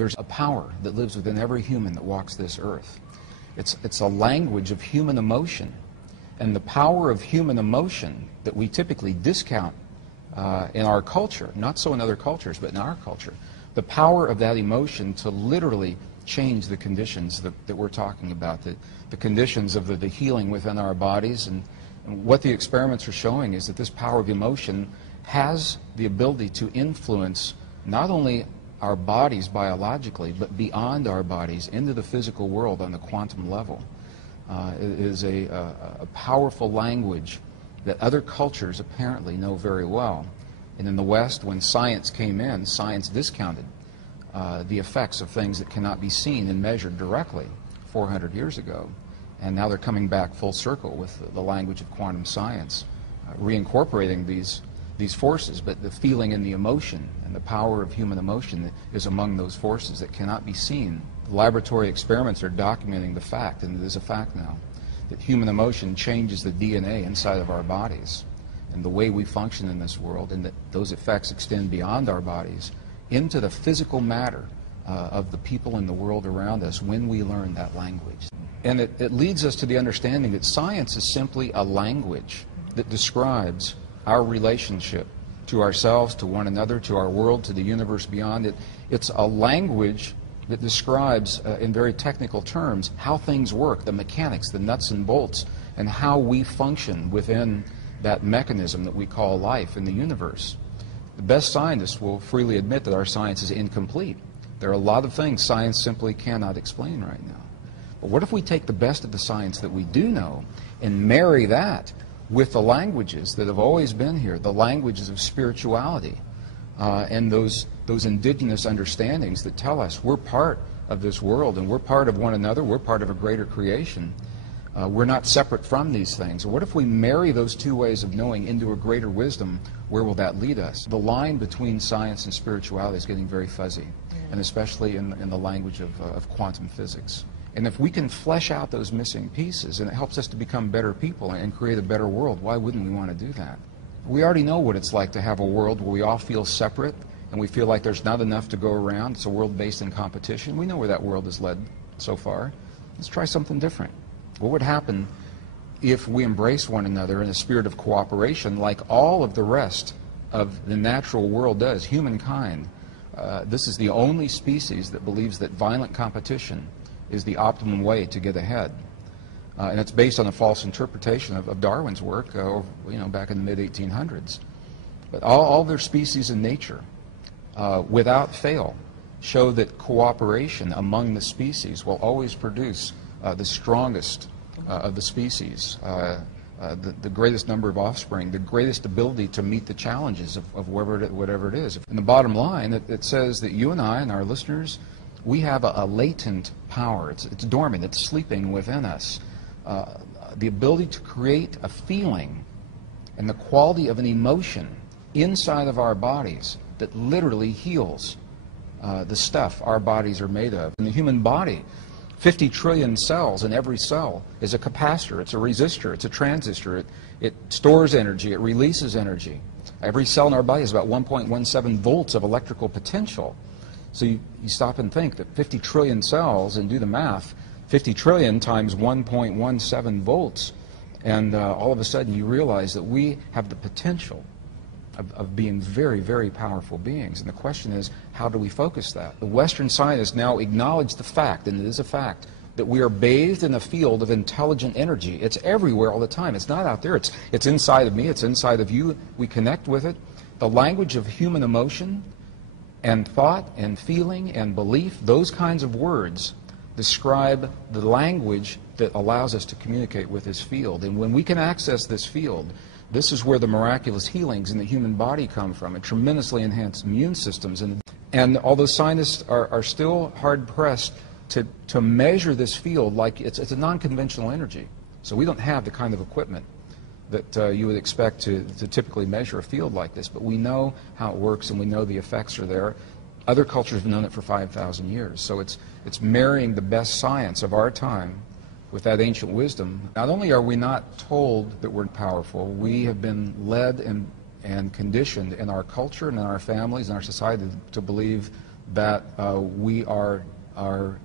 There's a power that lives within every human that walks this earth. It's a language of human emotion. And the power of human emotion that we typically discount in our culture, not so in other cultures, but in our culture, the power of that emotion to literally change the conditions that we're talking about, the conditions of the healing within our bodies. And what the experiments are showing is that this power of emotion has the ability to influence not only our bodies biologically, but beyond our bodies into the physical world on the quantum level. It is a powerful language that other cultures apparently know very well. And in the West, when science came in, science discounted the effects of things that cannot be seen and measured directly 400 years ago. And now they're coming back full circle with the language of quantum science, reincorporating these forces, but the feeling and the emotion and the power of human emotion is among those forces that cannot be seen. The laboratory experiments are documenting the fact, and it is a fact now, that human emotion changes the DNA inside of our bodies and the way we function in this world, and that those effects extend beyond our bodies into the physical matter of the people in the world around us when we learn that language. And it leads us to the understanding that science is simply a language that describes our relationship to ourselves, to one another, to our world, to the universe beyond. It's a language that describes, in very technical terms, how things work, the mechanics, the nuts and bolts, and how we function within that mechanism that we call life in the universe. The best scientists will freely admit that our science is incomplete. There are a lot of things science simply cannot explain right now. But what if we take the best of the science that we do know and marry that with the languages that have always been here, the languages of spirituality, and those indigenous understandings that tell us we're part of this world and we're part of one another, we're part of a greater creation. We're not separate from these things. What if we marry those two ways of knowing into a greater wisdom? Where will that lead us? The line between science and spirituality is getting very fuzzy, and especially in the language of quantum physics. And if we can flesh out those missing pieces, and it helps us to become better people and create a better world, why wouldn't we want to do that? We already know what it's like to have a world where we all feel separate and we feel like there's not enough to go around. It's a world based in competition. We know where that world has led so far. Let's try something different. What would happen if we embrace one another in a spirit of cooperation like all of the rest of the natural world does, humankind? This is the only species that believes that violent competition is the optimum way to get ahead. And it's based on a false interpretation of Darwin's work back in the mid-1800s. But all their species in nature, without fail, show that cooperation among the species will always produce the strongest of the species, the greatest number of offspring, the greatest ability to meet the challenges of whatever it is. And the bottom line, it says that you and I and our listeners, we have a latent power. It's dormant. It's sleeping within us. The ability to create a feeling and the quality of an emotion inside of our bodies that literally heals the stuff our bodies are made of. In the human body, 50 trillion cells, in every cell is a capacitor, it's a resistor, it's a transistor. It stores energy, it releases energy. Every cell in our body has about 1.17 volts of electrical potential. So you stop and think that 50 trillion cells, and do the math, 50 trillion times 1.17 volts, and all of a sudden you realize that we have the potential of being very, very powerful beings. And the question is, how do we focus that? The Western scientists now acknowledge the fact, and it is a fact, that we are bathed in a field of intelligent energy. It's everywhere all the time. It's not out there. It's inside of me. It's inside of you. We connect with it. The language of human emotion and thought and feeling and belief, those kinds of words describe the language that allows us to communicate with this field. And when we can access this field, this is where the miraculous healings in the human body come from, and tremendously enhanced immune systems. And although scientists are still hard-pressed to measure this field like it's a non-conventional energy, so we don't have the kind of equipment that you would expect to typically measure a field like this, but we know how it works and we know the effects are there. Other cultures have known it for 5,000 years, so it's marrying the best science of our time with that ancient wisdom. Not only are we not told that we're powerful, we have been led and conditioned in our culture and in our families and our society to believe that we are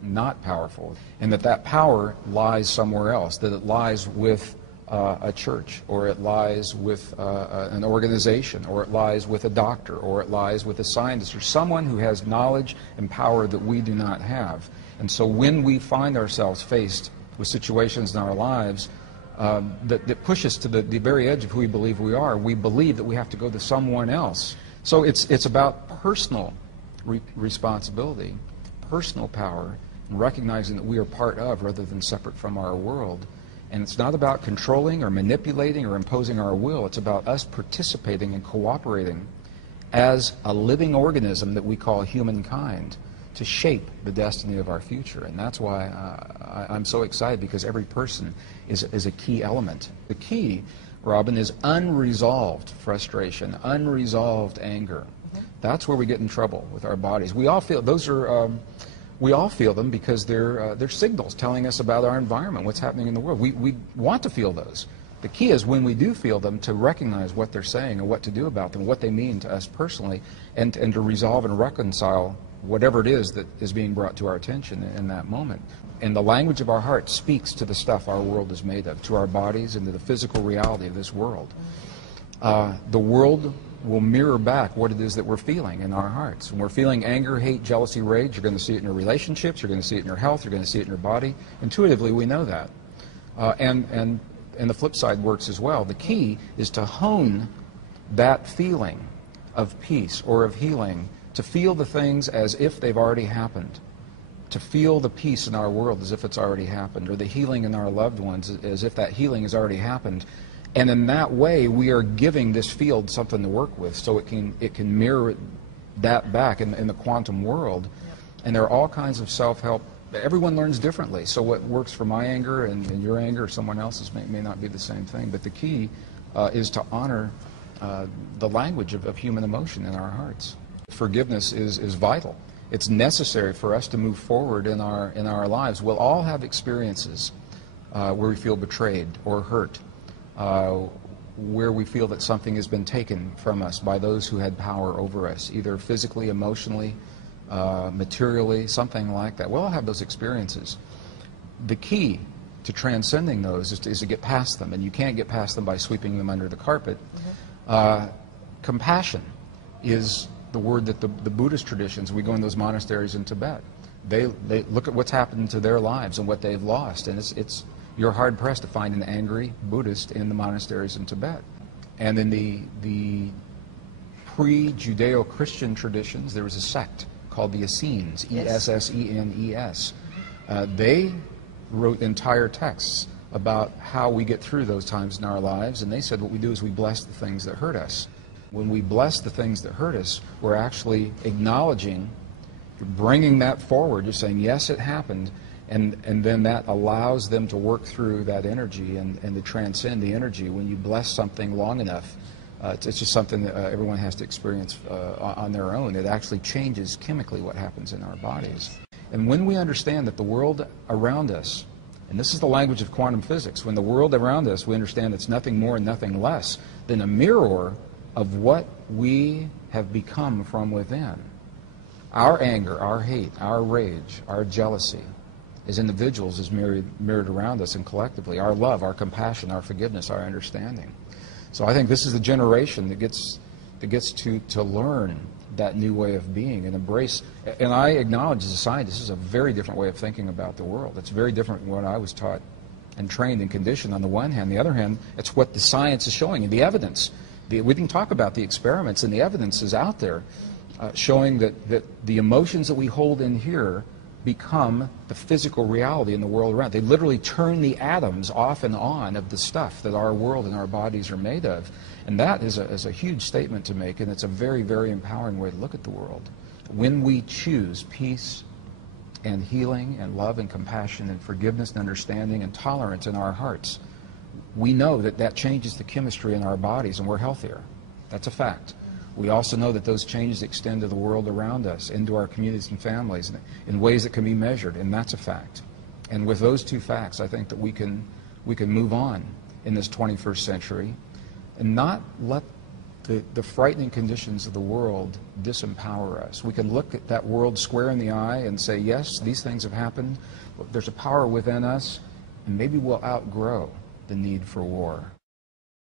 not powerful, and that power lies somewhere else, that it lies with a church, or it lies with an organization, or it lies with a doctor, or it lies with a scientist, or someone who has knowledge and power that we do not have. And so when we find ourselves faced with situations in our lives that push us to the very edge of who we believe we are, we believe that we have to go to someone else. So it's about personal responsibility, personal power, and recognizing that we are part of rather than separate from our world. And it's not about controlling or manipulating or imposing our will. It's about us participating and cooperating as a living organism that we call humankind to shape the destiny of our future. And that's why I'm so excited, because every person is a key element. The key, Robin, is unresolved frustration, unresolved anger. That's where we get in trouble with our bodies. We all feel those are. We all feel them because they're signals telling us about our environment, what's happening in the world. We want to feel those. The key is, when we do feel them, to recognize what they're saying and what to do about them, what they mean to us personally, and to resolve and reconcile whatever it is that is being brought to our attention in that moment. And the language of our heart speaks to the stuff our world is made of, to our bodies and to the physical reality of this world. The world will mirror back what it is that we're feeling in our hearts. When we're feeling anger, hate, jealousy, rage, you're going to see it in your relationships, you're going to see it in your health, you're going to see it in your body. Intuitively, we know that. And the flip side works as well. The key is to hone that feeling of peace or of healing, to feel the things as if they've already happened, to feel the peace in our world as if it's already happened, or the healing in our loved ones as if that healing has already happened. And in that way, we are giving this field something to work with, so it can mirror that back in the quantum world. And there are all kinds of self-help. Everyone learns differently, so what works for my anger and your anger or someone else's may not be the same thing. But the key is to honor the language of human emotion in our hearts. Forgiveness is vital. It's necessary for us to move forward in our lives. We'll all have experiences where we feel betrayed or hurt, where we feel that something has been taken from us by those who had power over us, either physically, emotionally, materially, something like that. We'll all have those experiences. The key to transcending those is to get past them, and you can't get past them by sweeping them under the carpet. Compassion is the word that the Buddhist traditions, we go in those monasteries in Tibet, they look at what's happened to their lives and what they've lost, and you're hard-pressed to find an angry Buddhist in the monasteries in Tibet. And in the pre-Judeo-Christian traditions, there was a sect called the Essenes, E-S-S-E-N-E-S. They wrote entire texts about how we get through those times in our lives, and they said what we do is we bless the things that hurt us. When we bless the things that hurt us, we're actually acknowledging, you're bringing that forward, you're saying, yes, it happened, and then that allows them to work through that energy and to transcend the energy. When you bless something long enough, it's just something that everyone has to experience on their own. It actually changes chemically what happens in our bodies. And when we understand that the world around us, and this is the language of quantum physics, when the world around us, we understand it's nothing more and nothing less than a mirror of what we have become from within. Our anger, our hate, our rage, our jealousy, as individuals, is mirrored around us, and collectively, our love, our compassion, our forgiveness, our understanding. So I think this is the generation that gets to learn that new way of being and embrace. And I acknowledge, as a scientist, this is a very different way of thinking about the world. It's very different from what I was taught and trained and conditioned on the one hand. On the other hand, it's what the science is showing, and the evidence. We can talk about the experiments, and the evidence is out there showing that the emotions that we hold in here become the physical reality in the world around. They literally turn the atoms off and on of the stuff that our world and our bodies are made of. And that is a huge statement to make, and it's a very, very empowering way to look at the world. When we choose peace and healing and love and compassion and forgiveness and understanding and tolerance in our hearts, we know that changes the chemistry in our bodies, and we're healthier. That's a fact. We also know that those changes extend to the world around us, into our communities and families, in ways that can be measured, and that's a fact. And with those two facts, I think that we can move on in this 21st century and not let The frightening conditions of the world disempower us. We can look at that world square in the eye and say, yes, these things have happened, but there's a power within us, and maybe we'll outgrow the need for war.